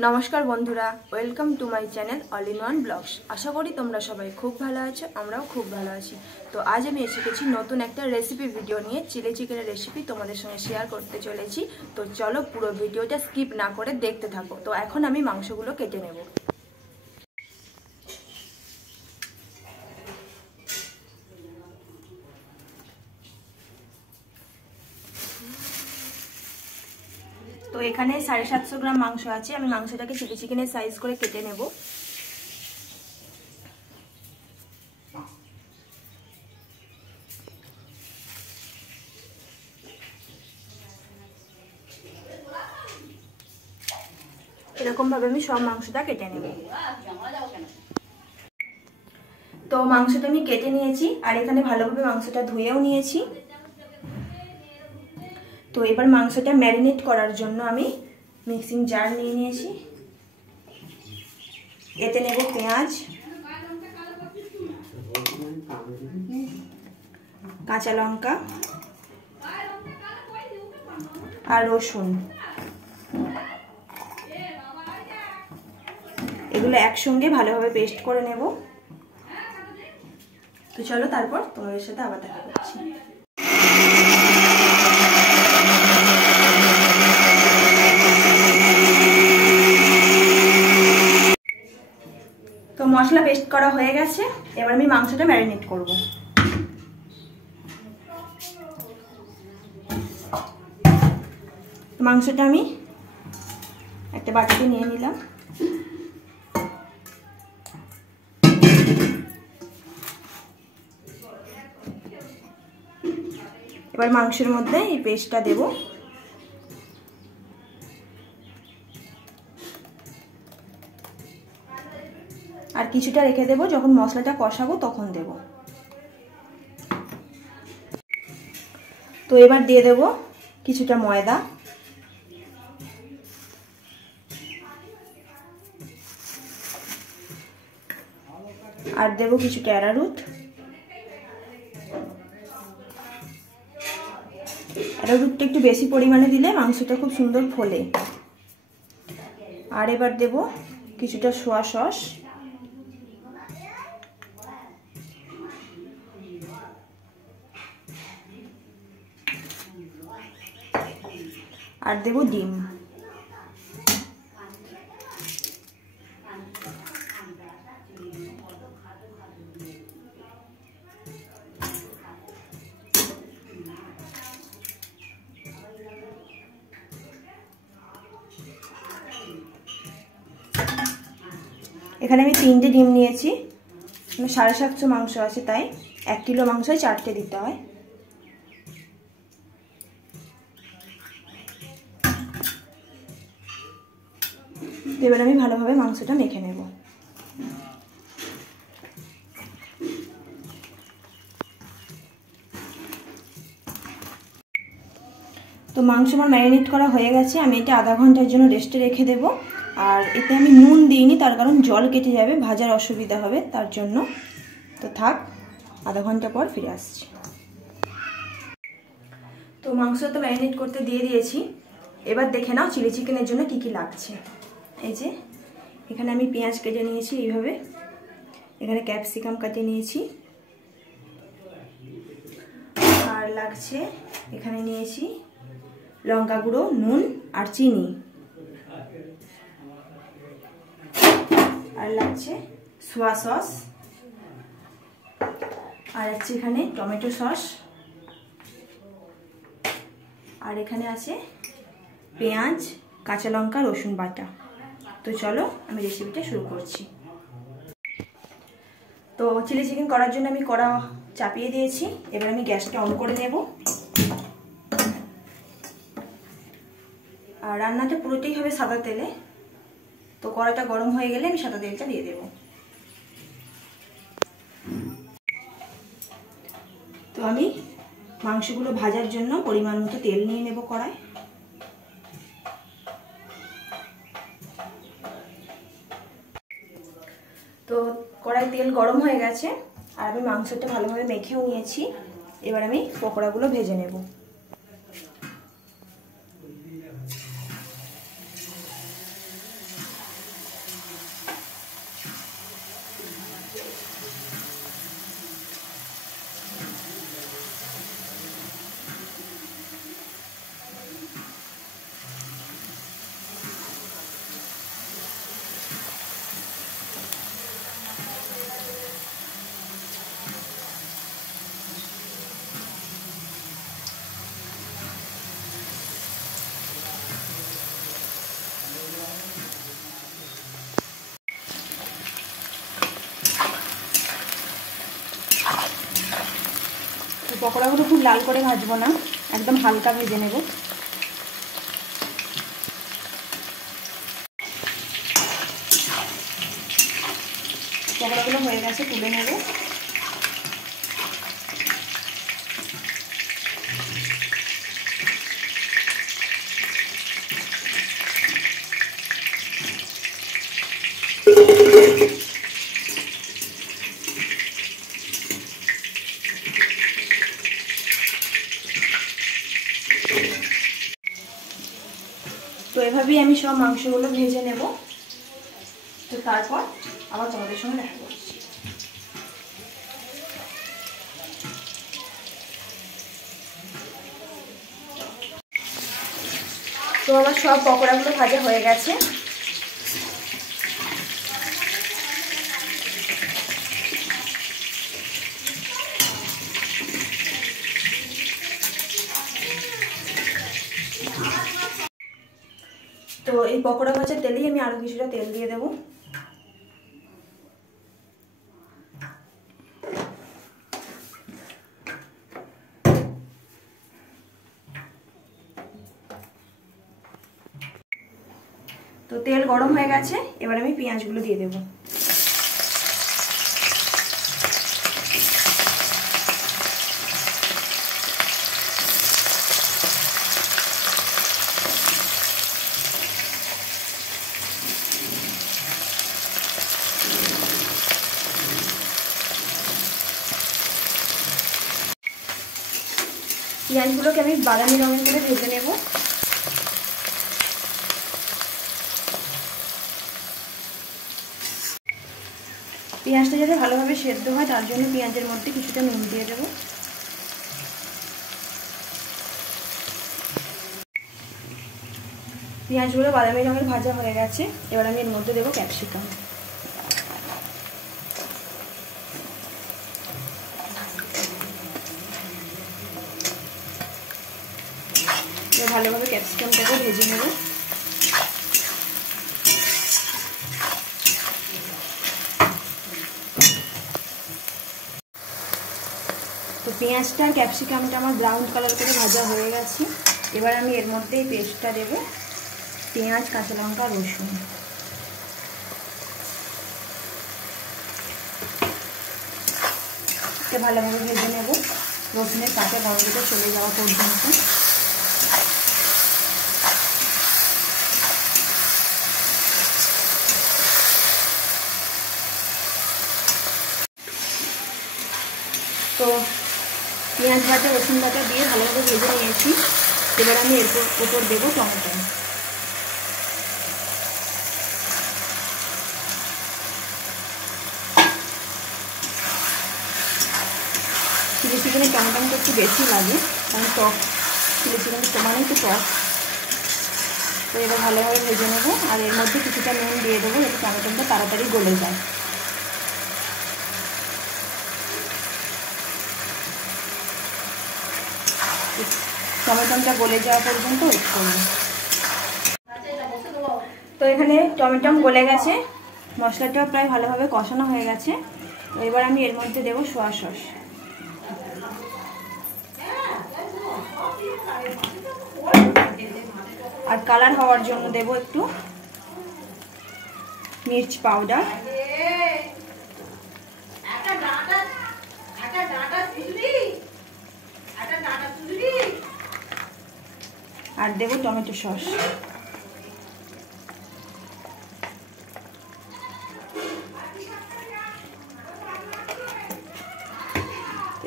नमस्कार बंधुरा welcome to my channel all in one blogs. आशा करी तुम्हारा सबाई खूब भालो आछो, आमराओ खूब भालो आछि। तो आज आमि एसे गेछि नतून एक रेसिपि भिडियो निये। चिली चिकेन रेसिपि तोमादेर संगे शेयर करते चलेछि। तो चलो पुरो भिडियोटा स्किप ना करे देखते थाको। तो एखन आमि मांसगुलो केटे नेब। तो एखाने 750 ग्राम मांस आछे। आमि मांसटाके चिली चिकेनेर साइज करे केटे नेब। एरकम भावे आमि सब मांसटा केटे नेब। तो मांसटा आमि केटे नियेछि आर एखाने भालोभावे मांसटा धुएओ नियेछि। तो एबार मांसटा मैरिनेट करार जन्य आमी मिक्सिंग जार निये नियेछि। एते नेब पेঁয়াজ, काँचा लंका और रसुन। एगुलो एकसंगे भालोभावे पेस्ट करे नेब। तो चलो तारपर तोमादेर साथे आबार देखा करछि। तो मशला पेस्ट करा हये गेछे। एबार आमि मांसटा मैरिनेट करब। मांसटा आमि एकटा बाटिते निये निलाम। एबार मांसेर मध्य एई पेस्टटा देब। और किछुटा रेखे देव, जखन मशलाटा कषाबो तखन देव। तो एबार दिए देव किछुटा मयदा और देव किछुटा अरारुट। अरारुटटा एकटु बेशी परिमाणे दिले मांसटा खूब सुंदर फोले। और एबार देव किछुटा सोया सस और देव डिम। एखाने आमि 3টে ডিম নিয়েছি। 750 মাংস আছে, তাই 1 কিলো মাংসে 4টে দিতে হয়। এবার আমি ভালোভাবে মাংসটা মেখে নেব। তো মাংস আমার ম্যারিনেট করা হয়ে গেছে। আমি এটা আধা ঘন্টার জন্য রেস্টে রেখে দেব। আর এতে আমি নুন দিইনি, তার কারণ জল কেটে যাবে, ভাজার অসুবিধা হবে তার জন্য। তো থাক, আধা ঘন্টা পর ফিরে আসছি। তো মাংস তো ম্যারিনেট করতে দিয়ে দিয়েছি। এবার দেখে নাও চিলি চিকেনের জন্য কি কি লাগছে। এই যে এখানে আমি পেঁয়াজ কেটে নিয়েছি এইভাবে। এখানে ক্যাপসিকাম কেটে নিয়েছি। আর লাগছে, এখানে নিয়েছি লঙ্কা গুঁড়ো, নুন আর চিনি। আর লাগছে সোয়া সস। আর আছে এখানে টমেটো সস। আর এখানে আছে পেঁয়াজ, কাঁচা লঙ্কা, রসুন বাটা। তো চলো আমি রেসিপিটা শুরু করছি। তো চিলি চিকেন করার জন্য আমি কড়া চাপিয়ে দিয়েছি। এবার আমি গ্যাসটা অন করে নেব। আর রান্নাটা পুরোটাই হবে সাদা তেলে। তো কড়াটা গরম হয়ে গেলে আমি সাদা তেলটা দিয়ে দেব। তো আমি মাংসগুলো ভাজার জন্য পরিমাণ মতো তেল নিয়ে নেব কড়ায়। তো কড়াই তেল গরম হয়ে গেছে আর আমি মাংসটা ভালোভাবে মেখেও নিয়েছি। এবার আমি পকোড়াগুলো ভেজে নেব। পকোড়াগুলো খুব লাল করে ভাজবো না, একদম হালকা ভেজে নেব। পকোড়াগুলো হয়ে গেছে, তুলে নেব। তো এভাবেই আমি সব মাংসগুলো ভেজে নেব। তো তারপর আবার তোমাদের সঙ্গে দেখা করছি। তো আমার সব পকোড়াগুলো ভাজা হয়ে গেছে। তো এই পকোড়া ভাজার তেলেই আমি আরো কিছুটা তেল দিয়ে দেবো। তো তেল গরম হয়ে গেছে, এবার আমি পেঁয়াজগুলো দিয়ে দেবো। পেঁয়াজগুলোকে আমি বাদামি রঙের করে ভেজে নেব। পেঁয়াজটা যাতে ভালোভাবে সেদ্ধ হয় তার জন্য পেঁয়াজের মধ্যে কিছুটা নুন দিয়ে দেবো। পেঁয়াজগুলো বাদামি রঙের ভাজা হয়ে গেছে, এবার আমি এর মধ্যে দেবো ক্যাপসিকাম। ভালোভাবে ক্যাপসিকামটাকে ভেজে নেব। তো পেঁয়াজটা আর ক্যাপসিকামটা আমার ব্রাউন কালার করে ভাজা হয়ে গেছে, এবার আমি এর মধ্যে এই পেস্টটা দেবো, পেঁয়াজ, কাঁচা লঙ্কা, রসুন। এটা ভালোভাবে ভেজে নেব, রসুনের কাঁচা গন্ধটা চলে যাওয়া পর্যন্ত। তো পেঁয়াজ ভাজা, রসুন ভাজা দিয়ে ভালোভাবে ভেজে নিয়েছি, এবার আমি এর উপর দেবো টমেটো। চিলি চিকেনে টমেটোটা একটু বেশি লাগে, কারণ টক, চিলি চিকেনের সমানে একটু টক। তো এবার ভালোভাবে ভেজে নেবো, আর এর মধ্যে কিছুটা নুন দিয়ে দেবো যাতে টমেটোটা তাড়াতাড়ি গলে যায়। টমেটোটা গলে যাওয়া পর্যন্ত ওয়েট করব। তো এখানে টমেটো গলে গেছে, মশলাটাও প্রায় ভালোভাবে কষানো হয়ে গেছে। তো এবার আমি এর মধ্যে দেবো সোয়া সস। আর কালার হওয়ার জন্য দেবো একটু মির্চ পাউডার। আর দেবো টমেটো সস।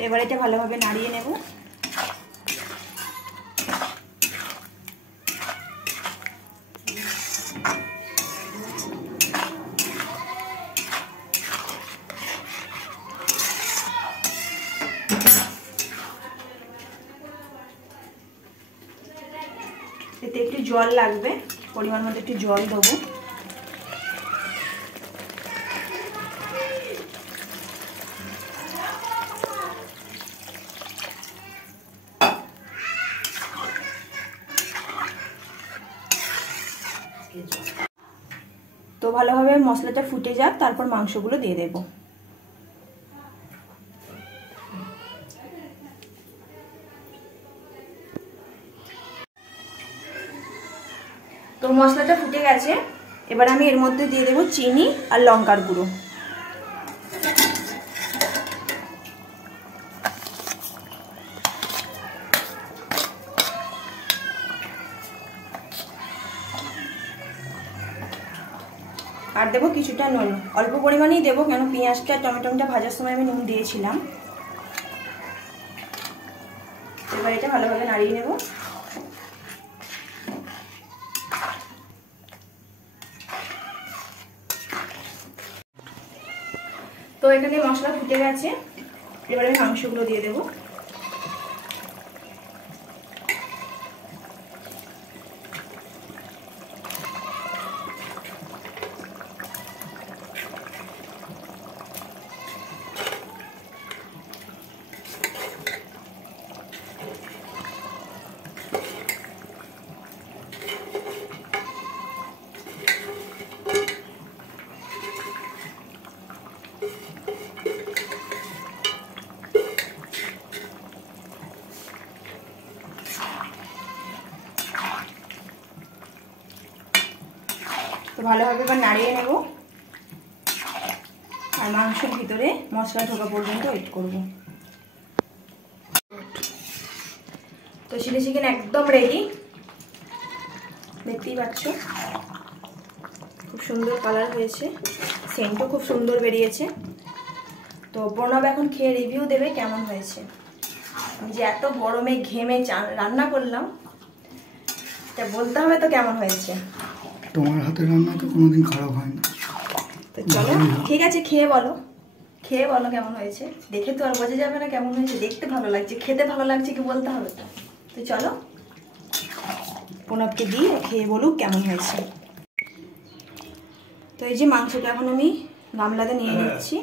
এবার এটা ভালোভাবে নাড়িয়ে নেব। এতে একটু জল লাগবে, পরিমাণ মতো একটু জল দেবো। তো ভালোভাবে মশলাটা ফুটে যাক, তারপর মাংসগুলো দিয়ে দেবো। মশলাটা ফুটে গেছে, এবার আমি এর মধ্যে দিয়ে দেবো চিনি আর লঙ্কার গুঁড়ো। আর দেবো কিছুটা নুন, অল্প পরিমাণেই দেবো, কেন পেঁয়াজটা টমেটোটা ভাজার সময় আমি নুন দিয়েছিলাম। এবার এটা ভালোভাবে নাড়িয়ে নেব। তো এখানে মশলা ফুটে গেছে, এবার আমি মাংসগুলো দিয়ে দেবো। তো ভালোভাবে এবার নাড়িয়ে নেব আর মাংসের ভিতরে মশলা ঢোকা পর্যন্ত ওয়েট করব। তো চিলি চিকেন একদম রেডি, দেখতেই পাচ্ছ খুব সুন্দর কালার হয়েছে, সেন্টও খুব সুন্দর বেরিয়েছে। তো প্রণব এখন খেয়ে রিভিউ দেবে কেমন হয়েছে। আমি যে এত গরমে ঘেমে রান্না করলাম, তা বলতে হবে তো কেমন হয়েছে। তোমার হাতের রান্না তো কোনোদিন খারাপ হয় না। তো চলো ঠিক আছে, খেয়ে বলো কেমন হয়েছে। দেখে তো আর বোঝা যাবে না কেমন হয়েছে, দেখতে ভালো লাগছে, খেতে ভালো লাগছে কি বলতে হবে তো। তো চলো প্রণবকে দিয়ে খেয়ে বলুক কেমন হয়েছে। তো এই যে মাংসটা এখন আমি গামলাতে নিয়ে নিচ্ছি।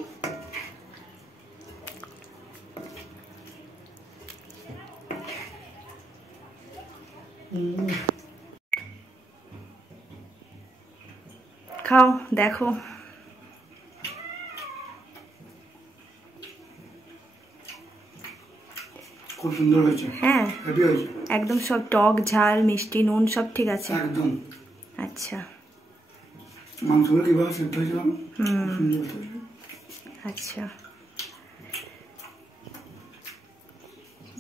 খাও, দেখো খুব সুন্দর হয়েছে। হ্যাঁ হেভি হয়েছে একদম, সব টক ঝাল মিষ্টি নুন সব ঠিক আছে একদম। আচ্ছা মাংসগুলো কিভাবে সেদ্ধ হয়েছিল আচ্ছা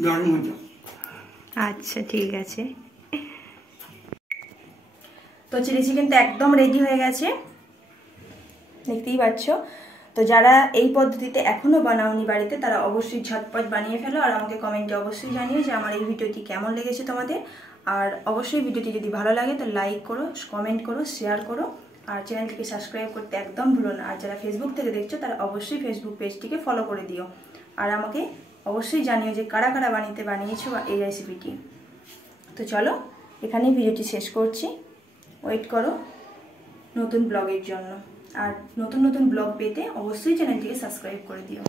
দারুণ হয়েছে। আচ্ছা ঠিক আছে। তো চিলি চিকেন তো একদম রেডি হয়ে গেছে, দেখতেই পাচ্ছ। তো যারা এই পদ্ধতিতে এখনো বানাওনি বাড়িতে, তারা অবশ্যই ঝটপট বানিয়ে ফেলো আর আমাকে কমেন্টে অবশ্যই জানিও যে আমার এই ভিডিওটি কেমন লেগেছে তোমাদের। আর অবশ্যই ভিডিওটি যদি ভালো লাগে তো লাইক করো, কমেন্ট করো, শেয়ার করো আর চ্যানেলটিকে সাবস্ক্রাইব করতে একদম ভুলো না। আর যারা ফেসবুক থেকে দেখছো তারা অবশ্যই ফেসবুক পেজটিকে ফলো করে দিও আর আমাকে অবশ্যই জানিও যে কারা কারা বানিয়েছো এই রেসিপিটি। তো চলো এখানেই ভিডিওটি শেষ করছি, ওয়েট করো নতুন ব্লগের জন্য। আর নতুন নতুন ব্লগ পেতে অবশ্যই চ্যানেলটিকে সাবস্ক্রাইব করে দিও।